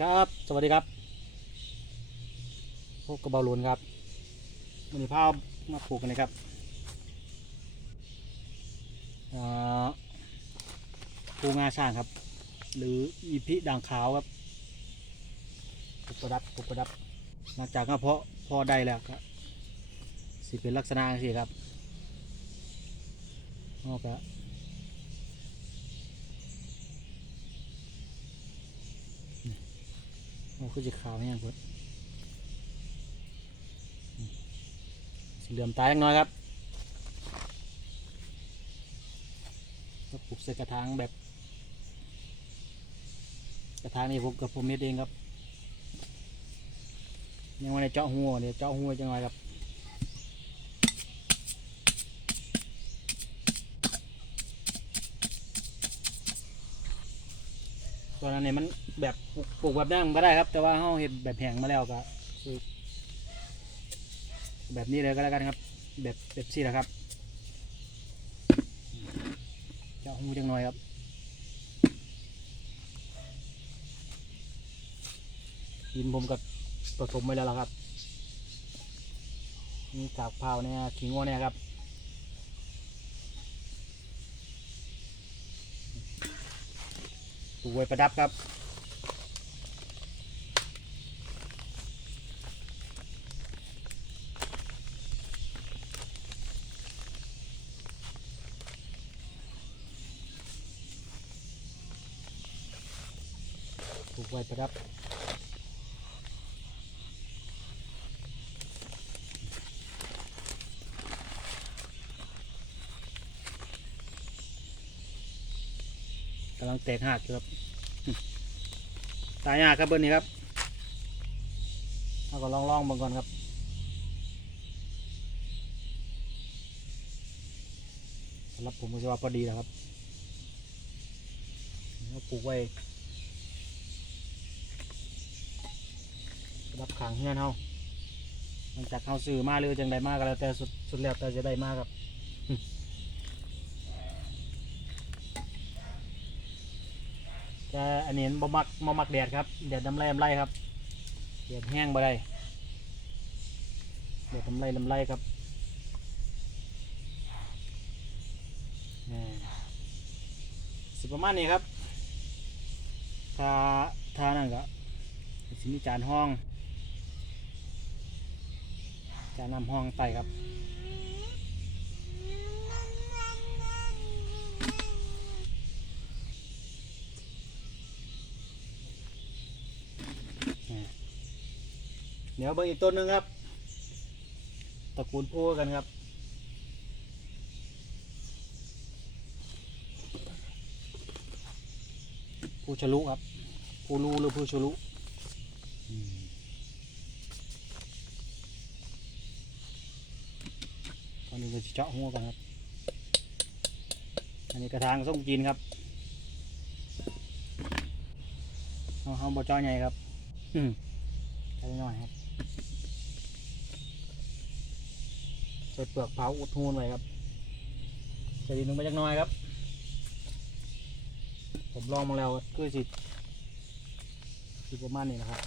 ครับ สวัสดีครับ พบกับเบอลลุนครับวันนี้ภาพมาปลูกกันนะครับปูงาสร้างครับ หรืออีพิด่างขาวครับปลูกประดับปลูกประดับนอกจากก็เพาะพอได้แล้วครับสิเป็นลักษณะสิครับนอกจาก อ้คือจะขาวแห้งพุ่นสีเหลือมตายเล็กน้อยครับก็ปลูกใส่กระถางแบบ กระถางนี่ผมกับผมเม็ดเองครับ ยังไม่ได้เจาะหัวเดี๋ยวเจาะหัวจังไงครับ ตัวนั้นเนี่ยมันแบบปลูกแบบนั่งก็ได้ครับ แต่ว่าห้องเห็ดแบบแหงมาแล้วก็คือแบบนี้เลยก็แล้วกันครับ แบบแบบซี่นะครับจะหูจังหน่อยครับยินผมกับผสมไปแล้วละครับนี่กากเผาเนี่ยขิงวัวเนี่ยครับ ดูไว้ประดับครับถูกไว้ประดับ กำลังแตกหักครับ ตายยากครับเบอร์นี้ครับเอาก็ลองลองบางก่อนครับสำหรับผมก็จะว่าพอดีนะครับเราปลูกไว้รับขังเฮียนเฮาหลังจากเขาสื่อมาหรือจังไดมากก็แล้วแต่สุดสุดแล้วแต่จะได้มากครับ จะอันนี้บ่มักบ่มักแดดครับแดดลำไรดำไรครับแดดแห้งบ่ได้แดดลำไรดำไรครับสิประมาณนี้ครับทาทานั่นก็สินิจานห้องจะนำห้องไปครับ เดี๋ยวเบอร์อีกต้นนึงครับ ตระกูลพูกันครับ ผู้ชลุครับ ผู้รู้หรือผู้ชลุตอนนี้เราจะเจาะหัวกันครับ อันนี้กระถางส้มจีนครับเอาเอาบอจ้าใหญ่ครับ อืมใช่หน่อยครับ ใส่เปลือกเผาอุดทูนเลยครับใส่ดินลงไปจักน้อยครับ ผมลองมาแล้วคือสิสิประมาณนี้นะครับ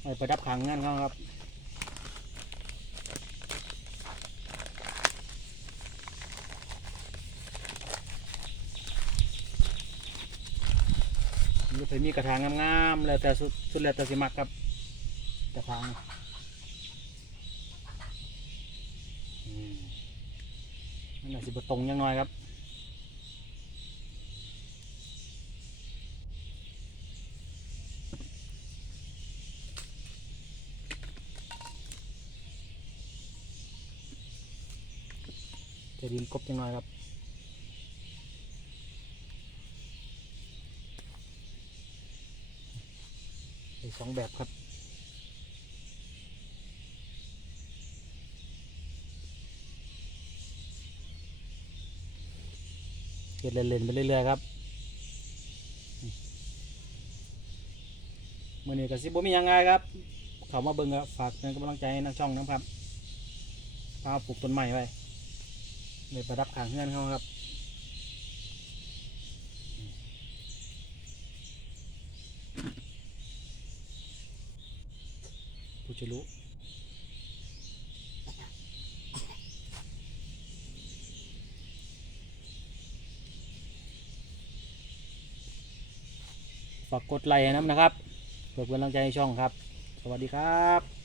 ไปประดับขังงานเขาครับ มีกระถางงามๆแล้วแต่สุดสุดแล้วแต่สิมักครับกระถางนั่นแหละสิบตรงยังน้อยครับจะดินกบยังน้อยครับีสองแบบครับ เก็ดเล่นๆไปเรื่อยๆครับมื่อนี้กับซิบุมียังไงครับ เขามาเบิ้งครับฝากเป็นกำลังใจให้นักช่องนะครับเอาปลูกต้นใหม่ไว้เลยประดับขางเงื่อนเขาครับ จะรู้ฝากกดไลค์นะครับเพื่อเป็นกำลังใจให้ช่องครับ สวัสดีครับ